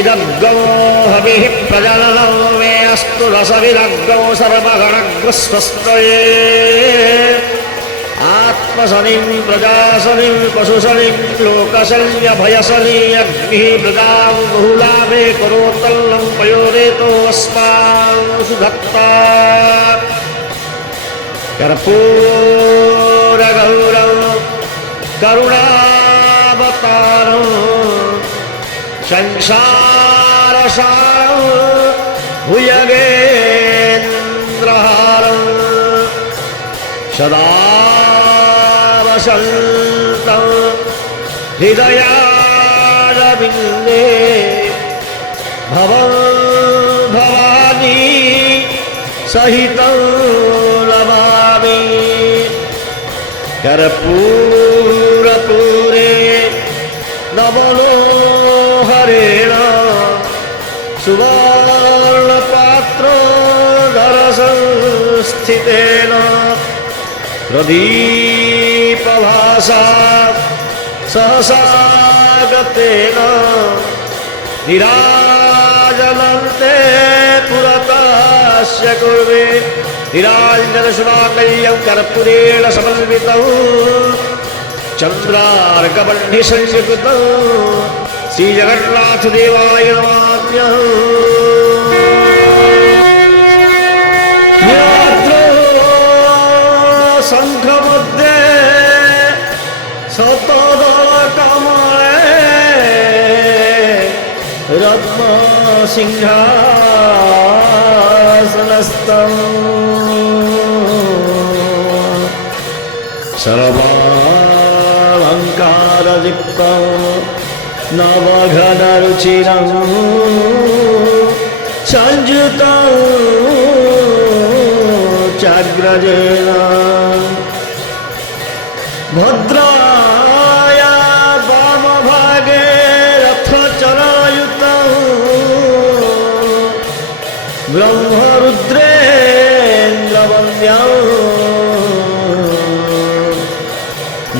इदग्गो हविः प्रजननो मे अस्तु रसविदग्गो सर्वगणग्रस्वस्तये आत्मशनिं प्रजाशनिं पशुशनिं लोकशल्यभयशनि अग्निः मृगां बहुलाभे करोत्तल्लं पयोरेतो अस्मान् सुधत्ता कर्पूरगौरं करुणावतारं संसारसारं भुजगेन्द्रहारं सदा वसन्तं हृदयारविन्दे भवं भवानी सहितं नमामि कर्पूरपूरे नवलोहरेण सुवर्णपात्रोदरसंस्थितेन प्रदीपभासा सहसा गतेन निराजनन्ते पुरतस्य कुर्वे निराञ्जनशुभाकल्यं कर्पूरेण समन्वितौ चन्द्रार्कबह्निसंयुक्तौ श्रीजगन्नाथदेवाय नमाम्यः शङ्खमध्ये शतदलकमले रत्नसिंहासनस्थं सर्वालङ्कारयुक्तं नवघनरुचिरं संयुतं चाग्रजेन भद्राय वामभागे रथचरायुतं ब्रह्मरुद्रेन्द्रवन्द्यं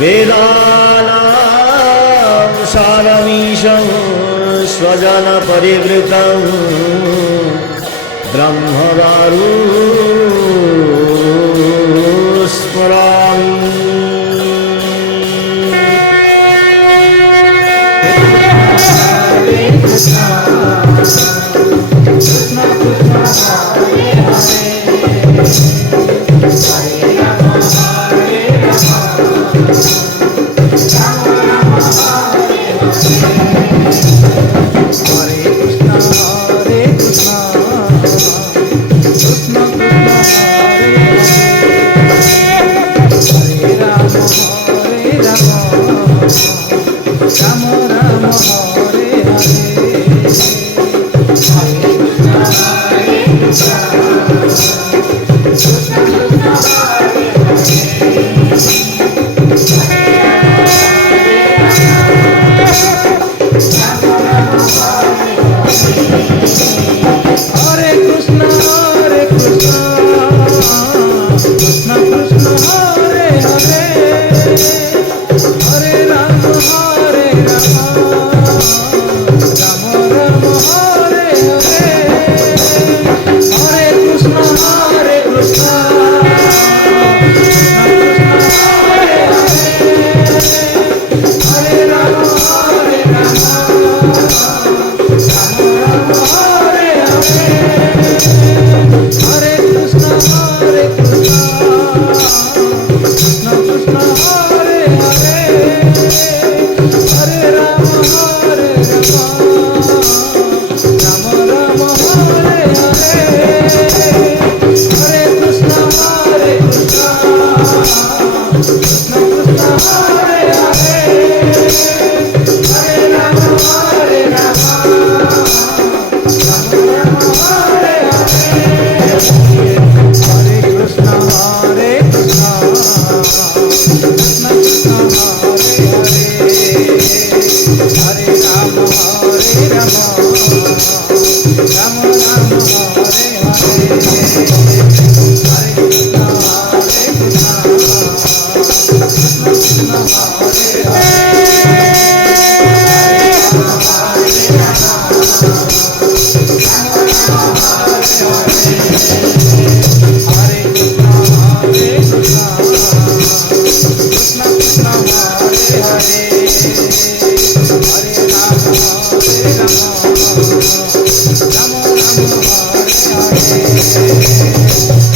वेदानां सारमीशं स्वजनपरिवृतं ब्रह्मदारु स्मरामि Hare तुम्हारे आगे